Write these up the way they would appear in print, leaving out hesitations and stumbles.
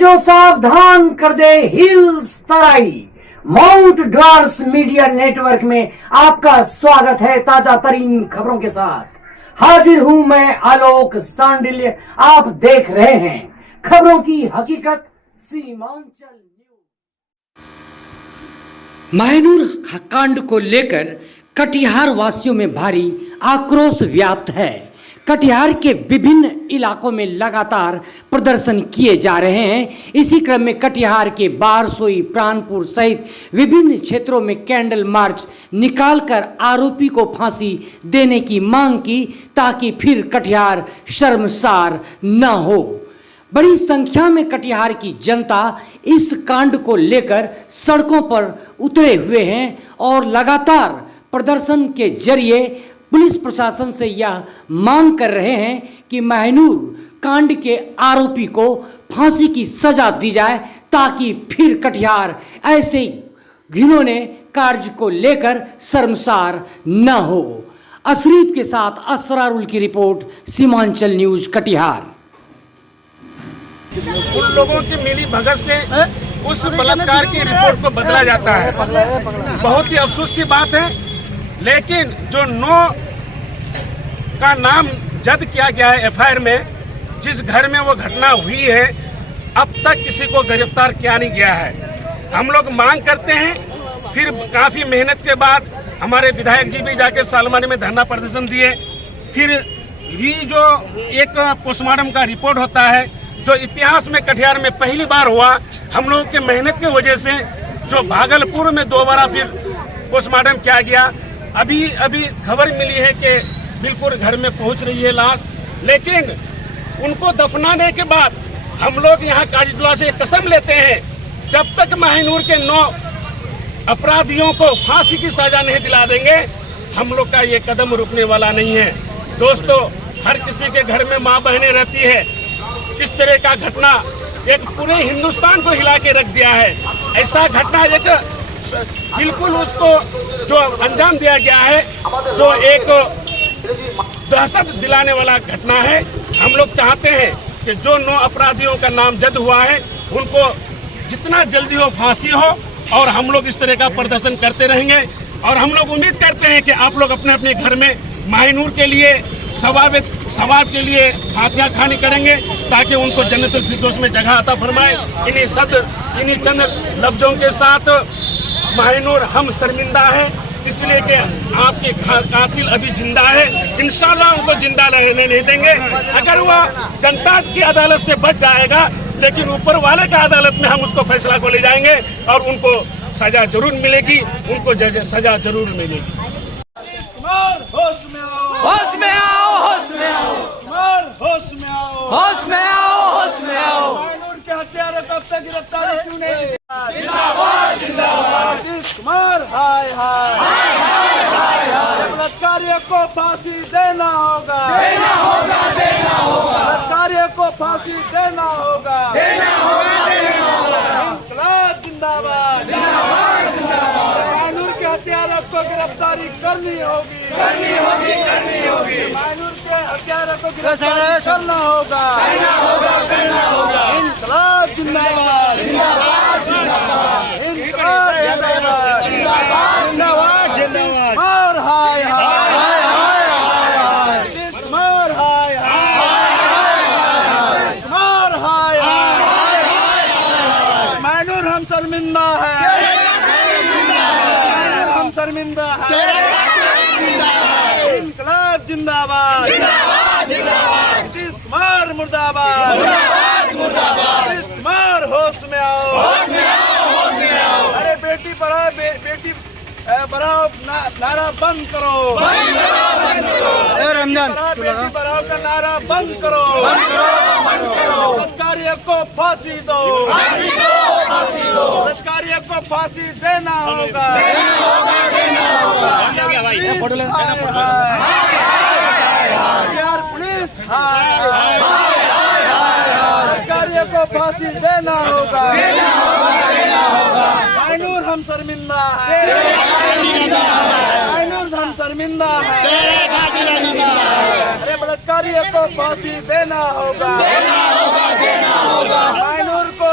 जो सावधान कर दे हिल्स तराई। माउंट ड्वार्स मीडिया नेटवर्क में आपका स्वागत है। ताजा तरीन खबरों के साथ हाजिर हूं मैं आलोक सांडिल्य। आप देख रहे हैं खबरों की हकीकत सीमांचल न्यूज। महानूर कांड को लेकर कटिहार वासियों में भारी आक्रोश व्याप्त है। कटिहार के विभिन्न इलाकों में लगातार प्रदर्शन किए जा रहे हैं। इसी क्रम में कटिहार के बारसोई, प्राणपुर सहित विभिन्न क्षेत्रों में कैंडल मार्च निकालकर आरोपी को फांसी देने की मांग की, ताकि फिर कटिहार शर्मसार न हो। बड़ी संख्या में कटिहार की जनता इस कांड को लेकर सड़कों पर उतरे हुए हैं और लगातार प्रदर्शन के जरिए पुलिस प्रशासन से यह मांग कर रहे हैं कि महानूर कांड के आरोपी को फांसी की सजा दी जाए, ताकि फिर कटिहार ऐसे घिनौने कार्य को लेकर शर्मसार न हो। अशरीफ के साथ असरारुल की रिपोर्ट, सीमांचल न्यूज कटिहार। उन लोगों की मिली भगत से उस बलात्कार की रिपोर्ट को बदला जाता है। बहुत ही अफसोस की बात है। लेकिन जो 9 का नाम जद किया गया है एफआईआर में, जिस घर में वो घटना हुई है, अब तक किसी को गिरफ्तार किया नहीं गया है। हम लोग मांग करते हैं, फिर काफ़ी मेहनत के बाद हमारे विधायक जी भी जाके सालमानी में धरना प्रदर्शन दिए। फिर भी जो एक पोस्टमार्टम का रिपोर्ट होता है, जो इतिहास में कटिहार में पहली बार हुआ, हम लोगों के मेहनत की वजह से, जो भागलपुर में 2 बार फिर पोस्टमार्टम किया गया। अभी खबर मिली है कि बिल्कुल घर में पहुंच रही है लाश। लेकिन उनको दफनाने के बाद हम लोग यहाँ काजीतुल्ला से कसम लेते हैं, जब तक महानूर के 9 अपराधियों को फांसी की सजा नहीं दिला देंगे, हम लोग का ये कदम रुकने वाला नहीं है। दोस्तों, हर किसी के घर में माँ बहनें रहती है। इस तरह का घटना एक पूरे हिंदुस्तान को हिला के रख दिया है। ऐसा घटना एक बिल्कुल उसको जो अंजाम दिया गया है, जो एक दहशत दिलाने वाला घटना है। हम लोग चाहते हैं कि जो 9 अपराधियों का नाम जद हुआ है, उनको जितना जल्दी हो फांसी हो, और हम लोग इस तरह का प्रदर्शन करते रहेंगे। और हम लोग उम्मीद करते हैं कि आप लोग अपने अपने घर में महानूर के लिए सवाब के लिए फातिहा खानी करेंगे, ताकि उनको जन्नतुल फिरदौस में जगह अता फरमाए। इन्हीं चंद लफ्जों के साथ महानूर, हम शर्मिंदा हैं इसलिए कि आपके कातिल अभी जिंदा है। इंशाल्लाह उनको जिंदा रहने नहीं देंगे। अगर वह जनता की अदालत से बच जाएगा, लेकिन ऊपर वाले का अदालत में हम उसको फैसला को ले जाएंगे और उनको सजा जरूर मिलेगी, उनको सजा जरूर मिलेगी। होश में आओ, होश में आओ, होश में आओ, होश में आओ, होश में आओ, होश में आओ। महानूर के हत्यारों को अब तक गिरफ्तारी क्यों नहीं? जिंदाबाद, जिंदाबाद। नीतीश कुमार, हाय हाय, हाय हाय, हाय हाय। बलात्कारियों को फांसी देना होगा, देना होगा, देना होगा। बलात्कारियों को फांसी देना होगा, देना होगा, देना होगा। इंकलाब जिंदाबाद, जिंदाबाद, जिंदाबाद। महानूर के हत्यारों को गिरफ्तारी करनी होगी, करनी होगी, करनी होगी। महानूर के हत्यारों को गिरफ्तारी करना होगा, करना होगा, करना होगा। इंकलाब जिंदाबाद, जिंदाबाद, जिंदाबाद। इंकलाब जिंदाबाद, जिंदाबाद, जिंदाबाद, जिंदाबाद। और हाय हाय, हाय हाय, हाय। नीतीश कुमार, हाय हाय, हाय हाय। नीतीश कुमार, हाय हाय, हाय हाय। महानूर हम शर्मिंदा है, महानूर हम शर्मिंदा है। इंकलाब जिंदाबाद, जिंदाबाद, जिंदाबाद। नीतीश कुमार मुर्दाबाद, मुर्दाबाद, मुर्दाबाद। नीतीश कुमार, होश में आओ, होश में आओ, होश में आओ। अरे बेटी पढ़ाओ, बेटी बढ़ाओ नारा बंद करो, बंद करो, बंद करो। रमजान बेटी बढ़ाओ का नारा बंद करो, बंद करो, बंद करो। बलात्कारियों को फांसी दो, फांसी दो, फांसी दो। बलात्कारियों को फांसी देना होगा, देना होगा, देना होगा। बिहार पुलिस, हाय हाय, हाय हाय। बलात्कारियों को फांसी देना होगा, देना होगा, देना होगा। महानूर हम शर्मिंदा है, महानूर हम शर्मिंदा है। अरे बलात्कारियों को फांसी देना होगा, देना होगा, देना होगा। महानूर को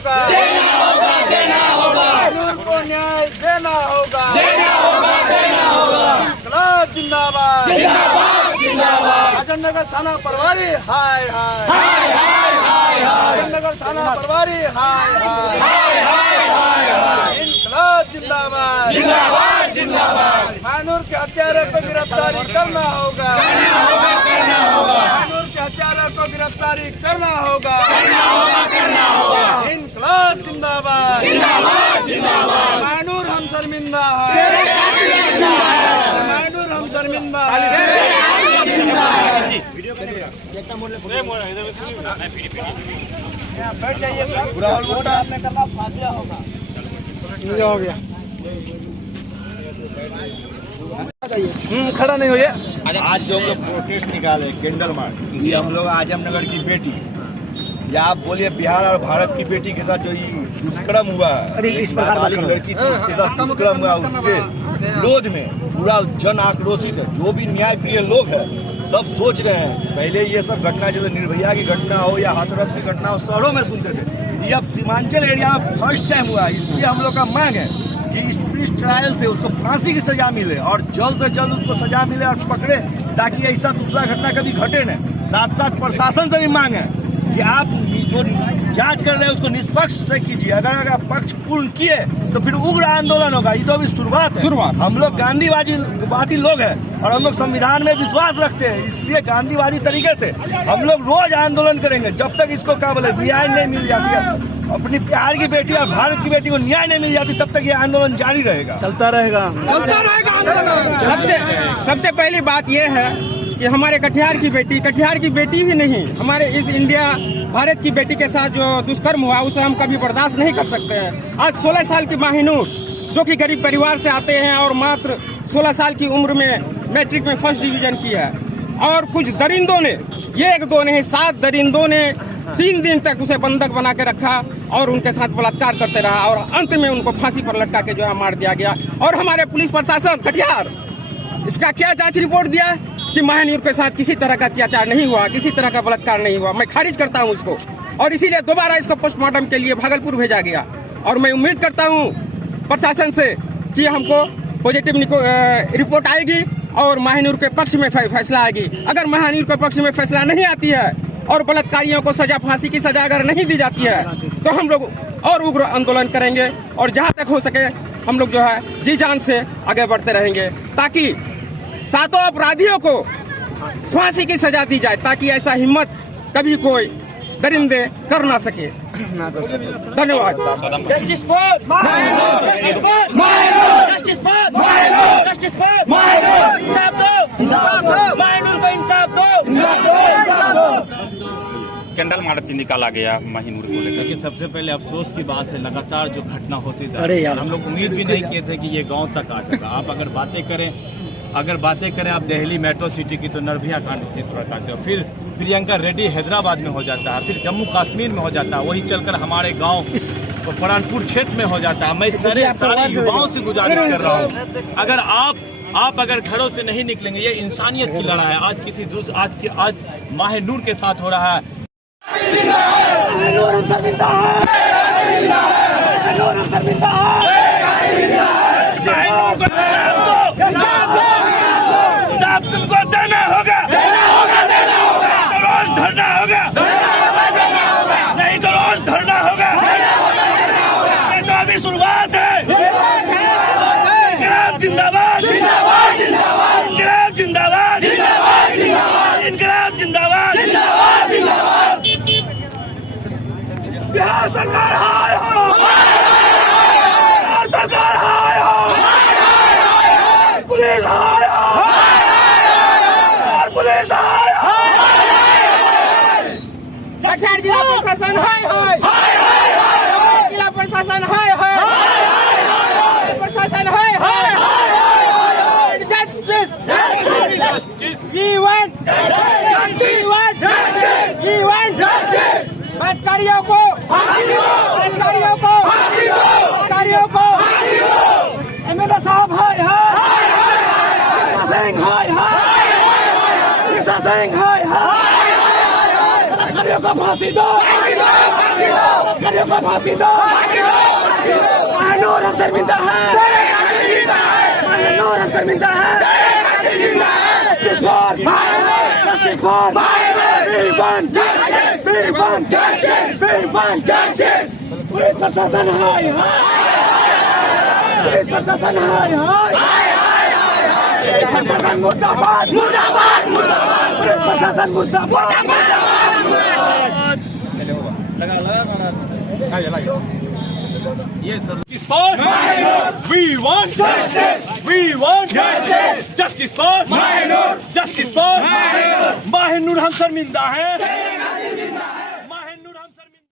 होगा, देना होगा, देना होगा। महानूर को न्याय देना होगा, देना होगा, देना होगा। इंकलाब जिंदाबाद, जिंदाबाद, जिंदाबाद। आजमनगर थाना प्रभारी हाय हाय, हाय हाय, हाय हाय। आजमनगर थाना प्रभारी हाय हाय, हाय हाय, हाय हाय। इंकलाब जिंदाबाद, जिंदाबाद, जिंदाबाद। महानूर के हत्यारे को गिरफ्तारी करना होगा, करना होगा, करना होगा। महानूर के हत्यारे को गिरफ्तारी करना होगा, करना होगा, करना होगा। इंकलाब जिंदाबाद, जिंदाबाद, जिंदाबाद। महानूर हम शर्मिंदा है, महानूर हम शर्मिंदा है। बैठ जाइए, राहुल वोटा आपने करना फासला होगा। हो गया, खड़ा नहीं हो ये। आज जो हम लोग प्रोटेस्ट निकाले कैंडल मार्च, ये हम लोग आजमनगर की बेटी, या आप बोलिए बिहार और भारत की बेटी के साथ जो ये दुष्कर्म हुआ है, अरे इस प्रकार नाबालिग लड़की थी, उसके साथ दुष्कर्म हुआ, उसके विरोध में पूरा जन आक्रोशित है। जो भी न्याय प्रिय लोग हैं सब सोच रहे हैं, पहले ये सब घटना जैसे निर्भया की घटना हो या हाथरस की घटना हो शहरों में सुनते थे, ये अब सीमांचल एरिया में फर्स्ट टाइम हुआ है। इसलिए हम लोग का मांग है कि स्पीड ट्रायल से उसको फांसी की सजा मिले और जल्द से जल्द उसको सजा मिले और पकड़े, ताकि ऐसा दूसरा घटना कभी घटे न। साथ साथ प्रशासन से भी मांग है कि आप जो जांच कर रहे हैं उसको निष्पक्ष से कीजिए। अगर पक्ष पूर्ण किए तो फिर उग्र आंदोलन होगा। ये तो अभी शुरुआत है। हम लोग गांधीवादी लोग हैं और हम लोग संविधान में विश्वास रखते हैं, इसलिए गांधीवादी तरीके से हम लोग रोज आंदोलन करेंगे जब तक इसको क्या बोले न्याय नहीं मिल जाती है। अपनी बिहार की बेटी और भारत की बेटी को न्याय नहीं मिल जाती तब तक ये आंदोलन जारी रहेगा, चलता रहेगा आंदोलन। सबसे पहली बात यह है कि हमारे कटिहार की बेटी ही नहीं, हमारे इस इंडिया भारत की बेटी के साथ जो दुष्कर्म हुआ उसे हम कभी बर्दाश्त नहीं कर सकते हैं। आज 16 साल की महानूर जो कि गरीब परिवार से आते हैं और मात्र 16 साल की उम्र में मैट्रिक में फर्स्ट डिवीजन किया है, और कुछ दरिंदों ने, ये एक दो नहीं 7 दरिंदों ने 3 दिन तक उसे बंधक बना के रखा और उनके साथ बलात्कार करते रहा और अंत में उनको फांसी पर लटका के जो है मार दिया गया। और हमारे पुलिस प्रशासन कटिहार इसका क्या जांच रिपोर्ट दिया है कि महानूर के साथ किसी तरह का अत्याचार नहीं हुआ, किसी तरह का बलात्कार नहीं हुआ। मैं खारिज करता हूं उसको, और इसीलिए दोबारा इसको पोस्टमार्टम के लिए भागलपुर भेजा गया। और मैं उम्मीद करता हूं प्रशासन से कि हमको पॉजिटिव रिपोर्ट आएगी और महानूर के पक्ष में फैसला आएगी। अगर महानूर के पक्ष में फैसला नहीं आती है और बलात्कारियों को सजा, फांसी की सजा अगर नहीं दी जाती है तो हम लोग और उग्र आंदोलन करेंगे और जहां तक हो सके हम लोग जो है जी जान से आगे बढ़ते रहेंगे, ताकि 7 अपराधियों को फांसी की सजा दी जाए, ताकि ऐसा हिम्मत कभी कोई दरिंदे कर ना सके। धन्यवाद। Justice for Mahanoor, justice for Mahanoor, justice for Mahanoor, justice for Mahanoor. इंसाफ दो, इंसाफ दो, महानूर को इंसाफ दो, इंसाफ दो। कैंडल मार्च निकाला गया महानूर को लेकर। कि सबसे पहले अफसोस की बात है, लगातार जो घटना होती थी हम लोग उम्मीद भी नहीं किए थे कि ये गांव तक आ सका। आप अगर बातें करें आप दिल्ली मेट्रो सिटी की, तो निर्भया कांड उसी प्रकार से, फिर प्रियंका रेड्डी हैदराबाद में हो जाता है, फिर जम्मू कश्मीर में हो जाता है, वही चलकर हमारे गांव परानपुर क्षेत्र में हो जाता है। मैं सारे युवाओं से गुजारिश कर रहा हूँ, अगर आप अगर घरों से नहीं निकलेंगे, ये इंसानियत की लड़ाई है। आज महानूर के साथ हो रहा है। तुमको देना होगा, तो रोज धरना होगा, नहीं तो रोज धरना होगा। ये तो अभी शुरुआत है। इनकलाब जिंदाबाद, जिंदाबाद, जिंदाबाद। इनकलाब जिंदाबाद, जिंदाबाद, जिंदाबाद। इनकलाब जिंदाबाद, जिंदाबाद, जिंदाबाद। बिहार सरकार हाय हो, बिहार सरकार हाय हो, पुलिस हाय हो, पुलिस हाय हो, कटिहार जिला प्रशासन हाय हाय, जिला प्रशासन हाय हाय, प्रशासन हाय हाय। जस्टिस, वी वांट बलात्कारियों को, बलात्कारियों को एमएलए साहब हाय हाय, सिंह हाय हाय, सिंह हाय हाय, को फांसी दो, गरीब को फांसी दो। महानूर हम शर्मिंदा है, महानूर हम शर्मिंदा है। Justice for justice for we want justice, we want justice, we want justice। Police प्रशासन हाय हाय, पुलिस प्रशासन हाय हाय, पुलिस प्रशासन मुर्दाबाद मुर्दाबाद मुर्दाबाद, पुलिस प्रशासन मुर्दाबाद मुर्दाबाद। ये सब we want justice, we want justice, justice for Mahenur, justice for Mahenur हम शर्मिंदा हैं।